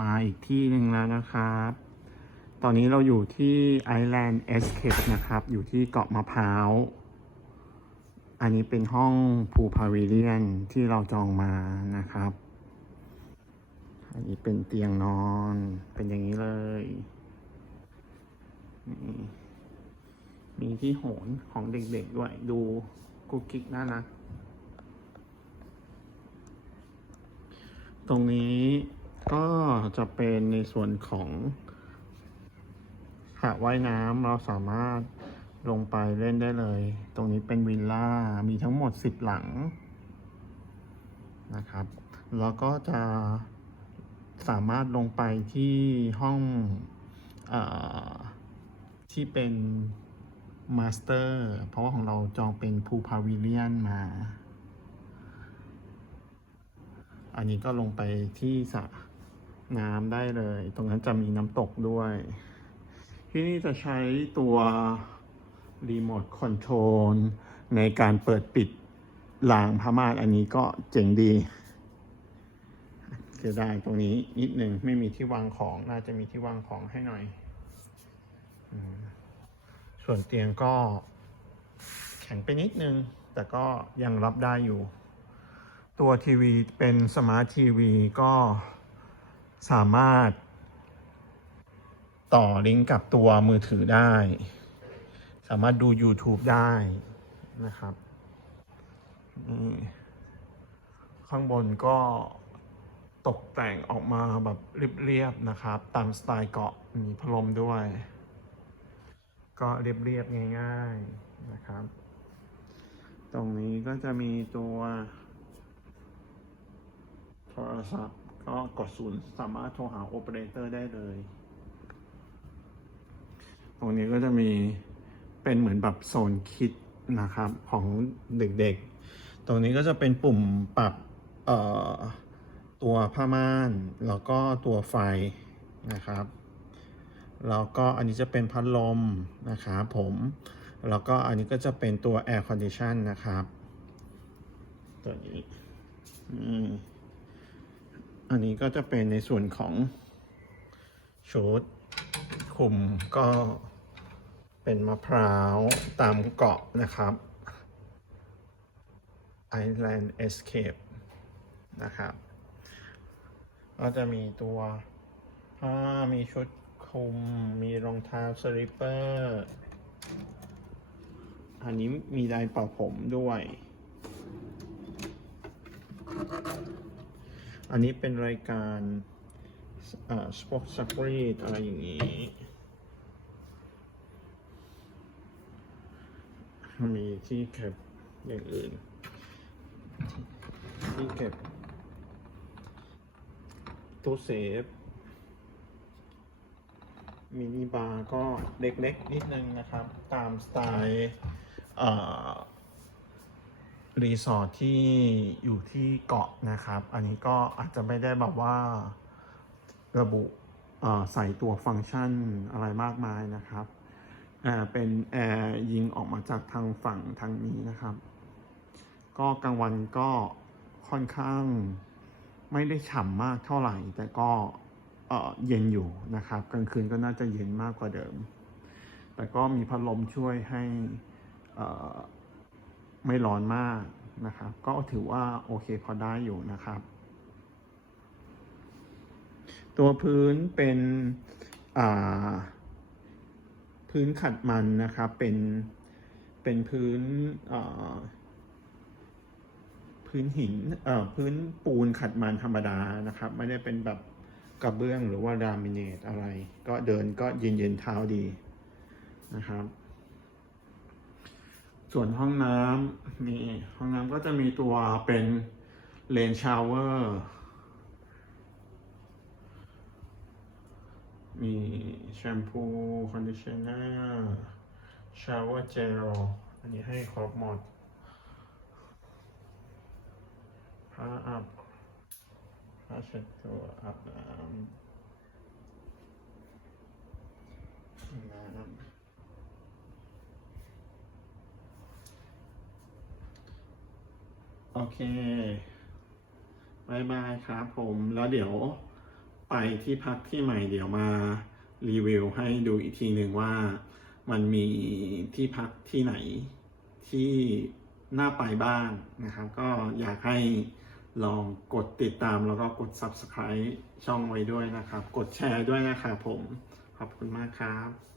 มาอีกที่หนึ่งแล้วนะครับ ตอนนี้เราอยู่ที่ไอแลนด์เอสเคปนะครับ อยู่ที่เกาะมะพร้าว อันนี้เป็นห้องพูพาวิเลียนที่เราจองมานะครับ อันนี้เป็นเตียงนอน เป็นอย่างนี้เลย มีที่โหนของเด็กๆด้วย ดูกุ๊กกิ๊กน่ารัก ตรงนี้ก็จะเป็นในส่วนของสระว่ายน้ำเราสามารถลงไปเล่นได้เลย ตรงนี้เป็นวิลล่า มีทั้งหมด 10 หลังนะครับ แล้วก็จะสามารถลงไปที่ห้องออที่เป็นมาสเตอร์ เพราะว่าของเราจองเป็นพูพาวิเลียนมา อันนี้ก็ลงไปที่สระน้ำได้เลย ตรงนั้นจะมีน้ำตกด้วย ที่นี่จะใช้ตัวรีโมทคอนโทรลในการเปิดปิดรางพม่านอันนี้ก็เจ๋งดีเสียดายตรงนี้นิดหนึ่งไม่มีที่วางของน่าจะมีที่วางของให้หน่อย ส่วนเตียงก็แข็งไปนิดนึง แต่ก็ยังรับได้อยู่ ตัวทีวีเป็นสมาร์ททีวีก็สามารถ ต่อลิงก์กับตัวมือถือได้ สามารถดู YouTube ได้นะครับข้างบนก็ตกแต่งออกมาแบบเรียบๆนะครับ ตามสไตล์เกาะมีพัดลมด้วย ก็เรียบๆง่าย ๆนะครับ ตรงนี้ก็จะมีตัว โทรศัพท์ ก็กดศูนย์สามารถโทรหาโอเปอเรเตอร์ได้เลย ตรงนี้ก็จะมีเป็นเหมือนแบบโซนคิดนะครับของเด็กๆ ตรงนี้ก็จะเป็นปุ่มปรับตัวผ้าม่าน แล้วก็ตัวไฟนะครับ แล้วก็อันนี้จะเป็นพัดลมนะครับผม แล้วก็อันนี้ก็จะเป็นตัว Air Condition นะครับ ตัวนี้นี่ อันนี้ก็จะเป็นในส่วนของชุดคุมก็เป็นมะพร้าวตามเกาะนะครับ Island Escape นะครับ ก็จะมีตัวผ้ามีชุดคลุม มีรองเท้าสลิปเปอร์ อันนี้มีไดร์เป่าผมด้วย อันนี้เป็นรายการสปอคซักรีดอะไรอย่างนี้ มีที่เก็บอย่างอื่น ที่เก็บตู้เซฟมินิบาร์ก็เล็กๆนิดนึงนะครับ ตามสไตล์ รีสอร์ทที่อยู่ที่เกาะนะครับ อันนี้ก็อาจจะไม่ได้แบบว่าระบุใส่ตัวฟังก์ชันอะไรมากมายนะครับ เป็นแอร์ยิงออกมาจากทางฝั่งทางนี้นะครับ ก็กลางวันก็ค่อนข้างไม่ได้ฉ่ำมากเท่าไหร่ แต่ก็เย็นอยู่นะครับ กลางคืนก็น่าจะเย็นมากกว่าเดิม แต่ก็มีพัดลมช่วยให้อ่อ ไม่ร้อนมากนะครับ ก็ถือว่าโอเคพอได้อยู่นะครับ ตัวพื้นเป็นพื้นขัดมันนะครับ เป็นเป็นพื้นพื้นหินเอ่อพื้นปูนขัดมันธรรมดานะครับ ไม่ได้เป็นแบบกระเบื้องหรือว่าดามิเนตอะไร ก็เดินก็เย็นเย็นๆเท้าดีนะครับ ส่วนห้องน้ำนี่ห้องน้ำก็จะมีตัวเป็นเลนชาวเวอร์มีแชมพูคอนดิชเนอร์ชาวเวอร์เจลอันนี้ให้ครบหมดผ้าอาบผ้าเช็ดตัวอาบน้ำน้ำ โอเคบายบายครับผมแล้วเดี๋ยวไปที่พักที่ใหม่เดี๋ยวมารีวิวให้ดูอีกทีหนึ่งว่ามันมีที่พักที่ไหนที่น่าไปบ้างนะครับ ก็อยากให้ลองกดติดตามแล้วก็กด subscribe ช่องไว้ด้วยนะครับ กดแชร์ด้วยนะครับผม ขอบคุณมากครับ